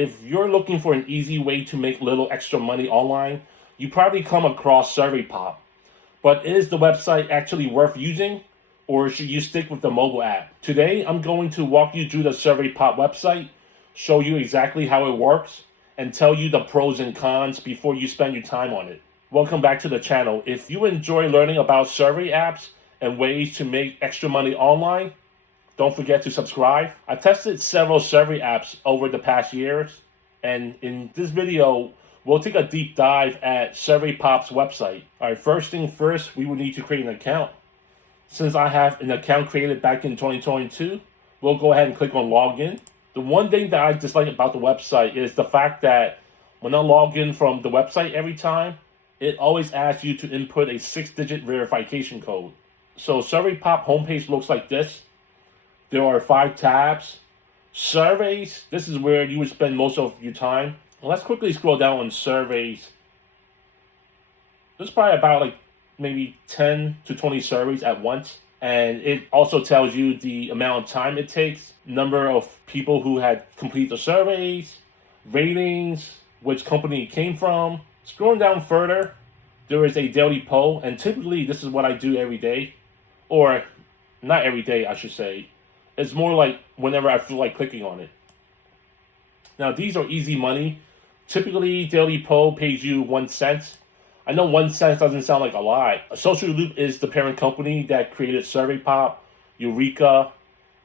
If you're looking for an easy way to make little extra money online, you probably come across SurveyPop. But is the website actually worth using, or should you stick with the mobile app? Today, I'm going to walk you through the SurveyPop website, show you exactly how it works, and tell you the pros and cons before you spend your time on it. Welcome back to the channel. If you enjoy learning about survey apps and ways to make extra money online, don't forget to subscribe. I tested several survey apps over the past years, and in this video, we'll take a deep dive at SurveyPop's website. All right, first thing first, we will need to create an account. Since I have an account created back in 2022, we'll go ahead and click on login. The one thing that I dislike about the website is the fact that when I log in from the website every time, it always asks you to input a 6-digit verification code. So SurveyPop homepage looks like this. There are 5 tabs. Surveys, this is where you would spend most of your time. Let's quickly scroll down on surveys. There's probably about like maybe 10 to 20 surveys at once. And it also tells you the amount of time it takes, number of people who had completed the surveys, ratings, which company it came from. Scrolling down further, there is a daily poll, and typically this is what I do every day. Or not every day, I should say. It's more like whenever I feel like clicking on it. Now, these are easy money. Typically, daily poll pays you 1 cent. I know 1 cent doesn't sound like a lot. Social Loop is the parent company that created SurveyPop, Eureka,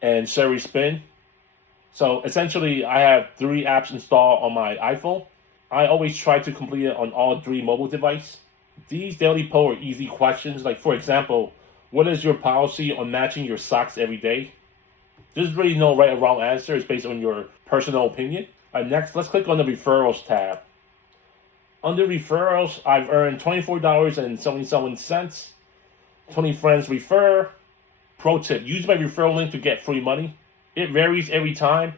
and SurveySpin. So essentially, I have 3 apps installed on my iPhone. I always try to complete it on all 3 mobile devices. These daily poll are easy questions. Like, for example, what is your policy on matching your socks every day? There's really no right or wrong answer. It's based on your personal opinion. All right, next, let's click on the referrals tab. Under referrals, I've earned $24.77. 20 friends refer. Pro tip, use my referral link to get free money. It varies every time.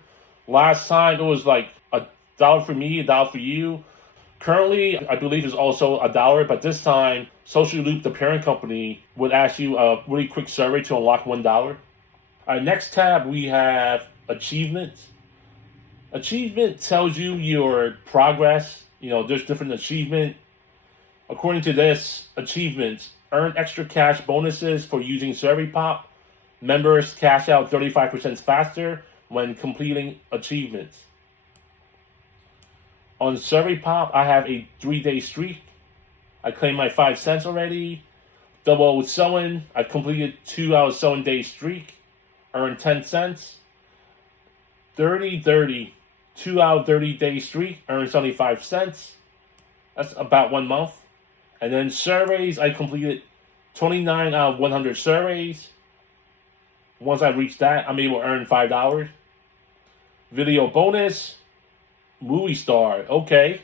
Last time it was like $1 for me, $1 for you. Currently, I believe it's also $1, but this time, Social Loop, the parent company, would ask you a really quick survey to unlock $1. Our next tab, we have achievements. Achievement tells you your progress. You know, there's different achievement. According to this, achievements earn extra cash bonuses for using SurveyPop. Members cash out 35% faster when completing achievements. On SurveyPop, I have a 3-day streak. I claimed my 5 cents already. Double with sewing. I've completed 2 out of 7 day streak. Earned 10 cents. 30-30. 2 out of 30 day streak. Earned 75 cents. That's about 1 month. And then surveys, I completed 29 out of 100 surveys. Once I reach that, I'm able to earn $5. Video bonus. Movie star. Okay.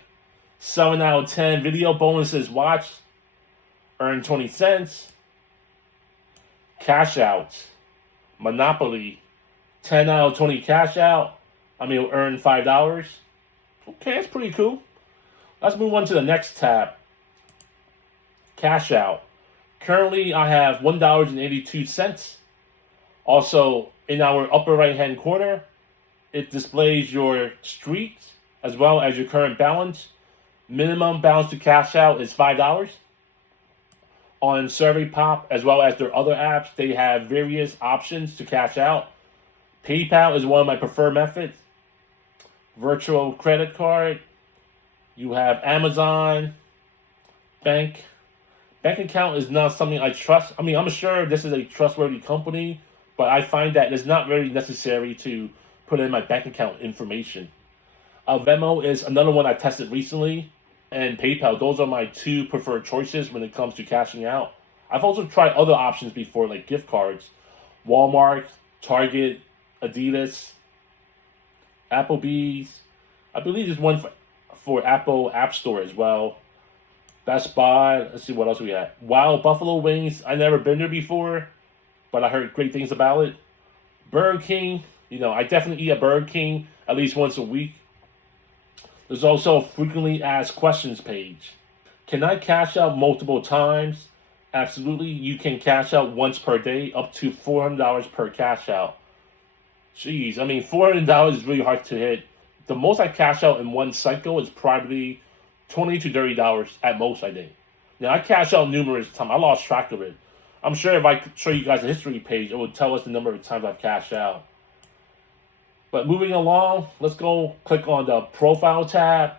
7 out of 10 video bonuses watched. Earned 20 cents. Cash outs. Monopoly. 10 out of 20 cash out. I'm able to earn $5. Okay, that's pretty cool. Let's move on to the next tab. Cash out. Currently, I have $1.82. Also, in our upper right-hand corner, it displays your streaks as well as your current balance. Minimum balance to cash out is $5. On SurveyPop, as well as their other apps, they have various options to cash out. PayPal is one of my preferred methods. Virtual credit card. You have Amazon. Bank account is not something I trust. I mean, I'm sure this is a trustworthy company, but I find that it's not very necessary to put in my bank account information. Venmo is another one I tested recently, and PayPal. Those are my 2 preferred choices when it comes to cashing out. I've also tried other options before, like gift cards. Walmart, Target, Adidas, Applebee's. I believe there's one for Apple App Store as well. Best Buy. Let's see what else we got. Wild Buffalo Wings. I never been there before, but I heard great things about it. Burger King. You know, I definitely eat at Burger King at least once a week. There's also a frequently asked questions page. Can I cash out multiple times? Absolutely. You can cash out once per day, up to $400 per cash out. Jeez, I mean, $400 is really hard to hit. The most I cash out in one cycle is probably $20 to $30 at most, I think. Now, I cash out numerous times. I lost track of it. I'm sure if I could show you guys a history page, it would tell us the number of times I've cashed out. But moving along, let's go click on the Profile tab.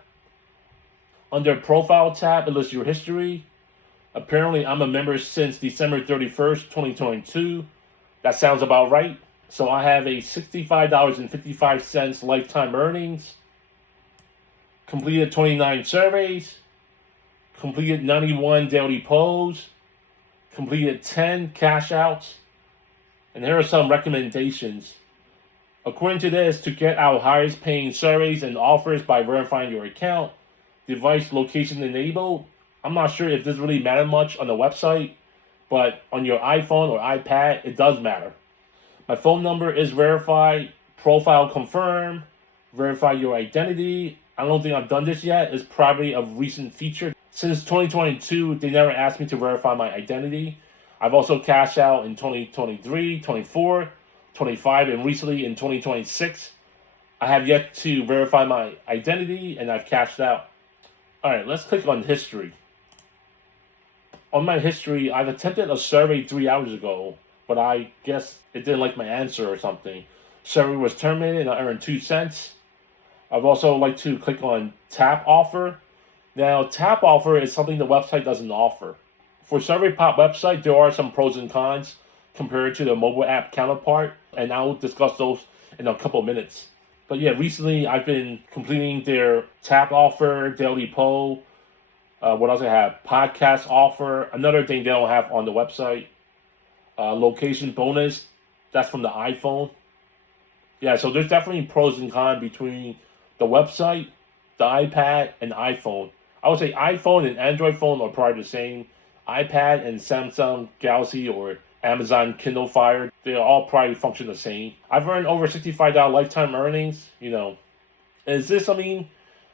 Under Profile tab, it lists your history. Apparently, I'm a member since December 31st, 2022. That sounds about right. So I have a $65.55 lifetime earnings, completed 29 surveys, completed 91 daily polls, completed 10 cash outs, and here are some recommendations. According to this, to get our highest paying surveys and offers by verifying your account, device location enabled. I'm not sure if this really matters much on the website, but on your iPhone or iPad, it does matter. My phone number is verified, profile confirmed, verify your identity. I don't think I've done this yet. It's probably a recent feature. Since 2022, they never asked me to verify my identity. I've also cashed out in 2023, 24, 25, and recently in 2026. I have yet to verify my identity, and I've cashed out. All right, let's click on history. On my history, I've attempted a survey 3 hours ago, but I guess it didn't like my answer or something. Survey was terminated and I earned 2 cents. I've also like to click on Tap Offer. Now, Tap Offer is something the website doesn't offer. For SurveyPop website, there are some pros and cons compared to the mobile app counterpart, and I'll discuss those in a couple of minutes. But yeah, recently I've been completing their Tap Offer, daily poll. What else I have? Podcast offer. Another thing they don't have on the website. Location bonus. That's from the iPhone. Yeah, so there's definitely pros and cons between the website, the iPad, and iPhone. I would say iPhone and Android phone are probably the same. iPad and Samsung Galaxy or Amazon Kindle Fire, they all probably function the same. I've earned over $65 lifetime earnings. Is this something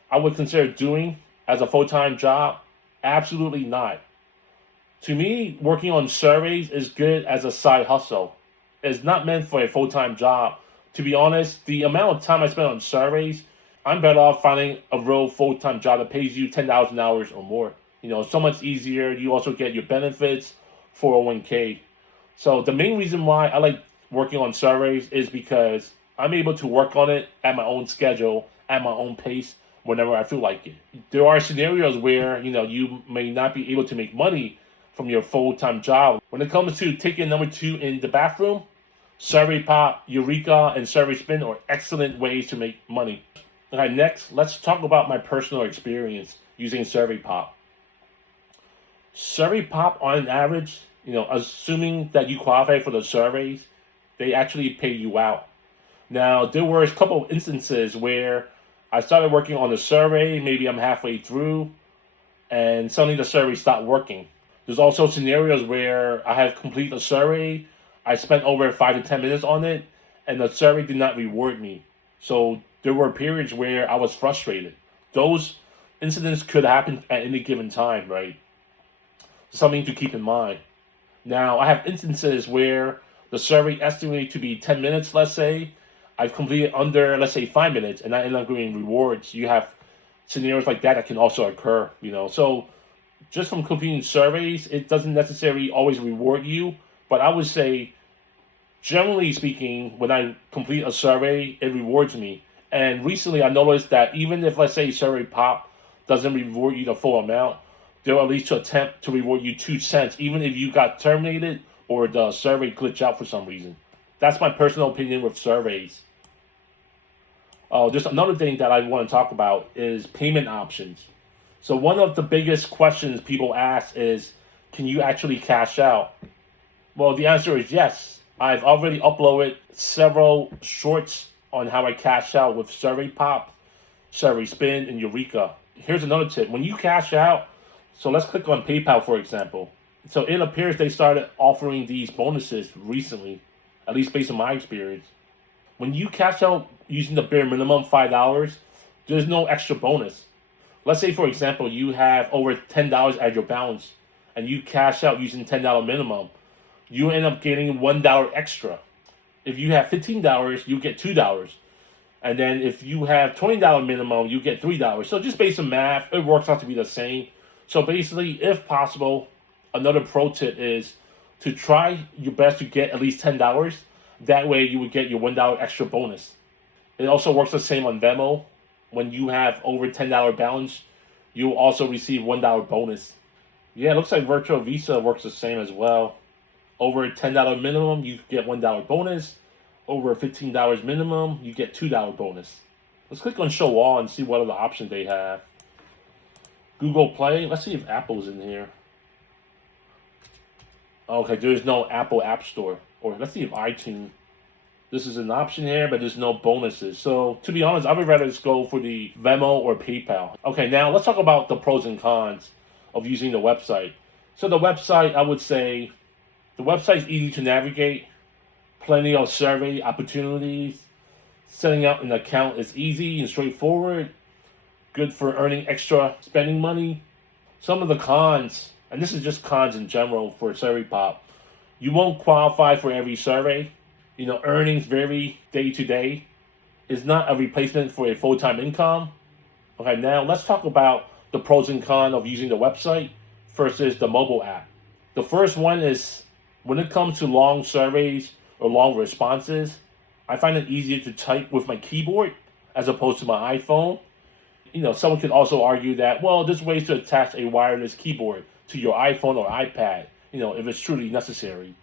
I would consider doing as a full-time job? Absolutely not. To me, working on surveys is good as a side hustle. It's not meant for a full-time job. To be honest, the amount of time I spend on surveys, I'm better off finding a real full-time job that pays you $10,000 or more. So much easier. You also get your benefits, 401k. So the main reason why I like working on surveys is because I'm able to work on it at my own schedule, at my own pace, whenever I feel like it. There are scenarios where, you may not be able to make money from your full-time job. When it comes to taking number 2 in the bathroom, SurveyPop, Eureka, and SurveySpin are excellent ways to make money. All right, next, let's talk about my personal experience using SurveyPop. SurveyPop, on average, assuming that you qualify for the surveys, they actually pay you out. Now, there were a couple of instances where I started working on the survey, maybe I'm halfway through, and suddenly the survey stopped working. There's also scenarios where I have completed a survey, I spent over 5 to 10 minutes on it, and the survey did not reward me. So there were periods where I was frustrated. Those incidents could happen at any given time, right? Something to keep in mind. Now, I have instances where the survey estimated to be 10 minutes, let's say. I've completed under, let's say, 5 minutes, and I end up getting rewards. You have scenarios like that can also occur, So just from completing surveys, it doesn't necessarily always reward you. But I would say, generally speaking, when I complete a survey, it rewards me. And recently, I noticed that even if, let's say, SurveyPop doesn't reward you the full amount, they'll at least attempt to reward you 2 cents, even if you got terminated or the survey glitched out for some reason. That's my personal opinion with surveys. Just another thing that I want to talk about is payment options. So one of the biggest questions people ask is, can you actually cash out? Well, the answer is yes. I've already uploaded several shorts on how I cash out with SurveyPop, SurveySpin, and Eureka. Here's another tip. When you cash out, so let's click on PayPal, for example. So it appears they started offering these bonuses recently, at least based on my experience. When you cash out using the bare minimum $5, there's no extra bonus. Let's say, for example, you have over $10 at your balance and you cash out using $10 minimum. You end up getting $1 extra. If you have $15, you get $2. And then if you have $20 minimum, you get $3. So just based on math, it works out to be the same. So basically, if possible, another pro tip is to try your best to get at least $10. That way you would get your $1 extra bonus. It also works the same on Venmo. When you have over $10 balance, you'll also receive $1 bonus. Yeah, it looks like Virtual Visa works the same as well. Over $10 minimum, you get $1 bonus. Over $15 minimum, you get $2 bonus. Let's click on Show All and see what other options they have. Google Play. Let's see if Apple's in here. Okay, there's no Apple App Store. Or let's see if iTunes. This is an option here, but there's no bonuses. So to be honest, I would rather just go for the Venmo or PayPal. Okay, now let's talk about the pros and cons of using the website. So the website, I would say, the website's easy to navigate. Plenty of survey opportunities. Setting up an account is easy and straightforward. Good for earning extra spending money. Some of the cons, and this is just cons in general for SurveyPop, you won't qualify for every survey. Earnings vary day to day. It's not a replacement for a full-time income. Okay, now let's talk about the pros and cons of using the website versus the mobile app. The first one is when it comes to long surveys or long responses, I find it easier to type with my keyboard as opposed to my iPhone. Someone could also argue that, well, there's ways to attach a wireless keyboard to your iPhone or iPad, if it's truly necessary.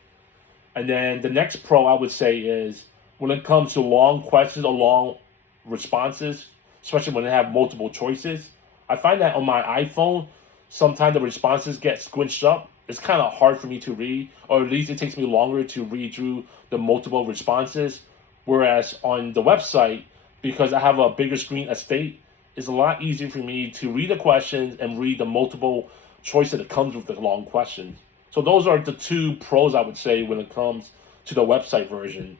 And then the next pro I would say is when it comes to long questions or long responses, especially when they have multiple choices, I find that on my iPhone, sometimes the responses get squinched up. It's kind of hard for me to read, or at least it takes me longer to read through the multiple responses. Whereas on the website, because I have a bigger screen estate, it's a lot easier for me to read the questions and read the multiple choices that comes with the long questions. So those are the two pros I would say when it comes to the website version.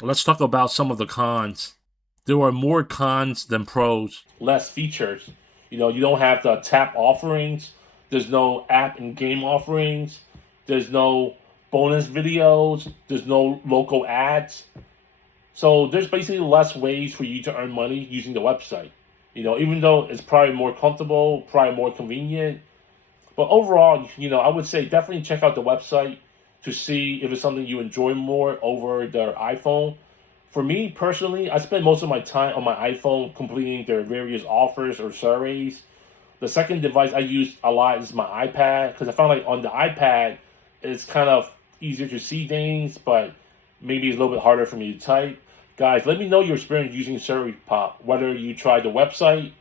Let's talk about some of the cons. There are more cons than pros. Less features. You don't have the tap offerings. There's no app and game offerings. There's no bonus videos. There's no local ads. So there's basically less ways for you to earn money using the website. Even though it's probably more comfortable, probably more convenient. But overall, I would say definitely check out the website to see if it's something you enjoy more over their iPhone. For me personally, I spend most of my time on my iPhone completing their various offers or surveys. The second device I use a lot is my iPad because I found like on the iPad, it's kind of easier to see things, but maybe it's a little bit harder for me to type. Guys, let me know your experience using SurveyPop, whether you tried the website,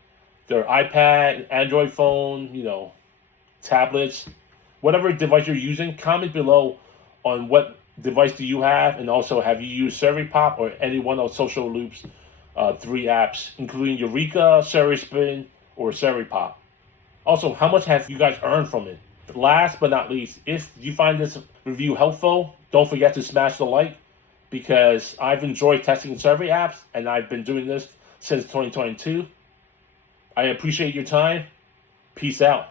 their iPad, Android phone, tablets, whatever device you're using. Comment below on what device do you have, and also have you used SurveyPop or any one of Social Loop's 3 apps, including Eureka, SurveySpin, or SurveyPop. Also, how much have you guys earned from it? Last but not least, if you find this review helpful, don't forget to smash the like, because I've enjoyed testing survey apps and I've been doing this since 2022. I appreciate your time. Peace out.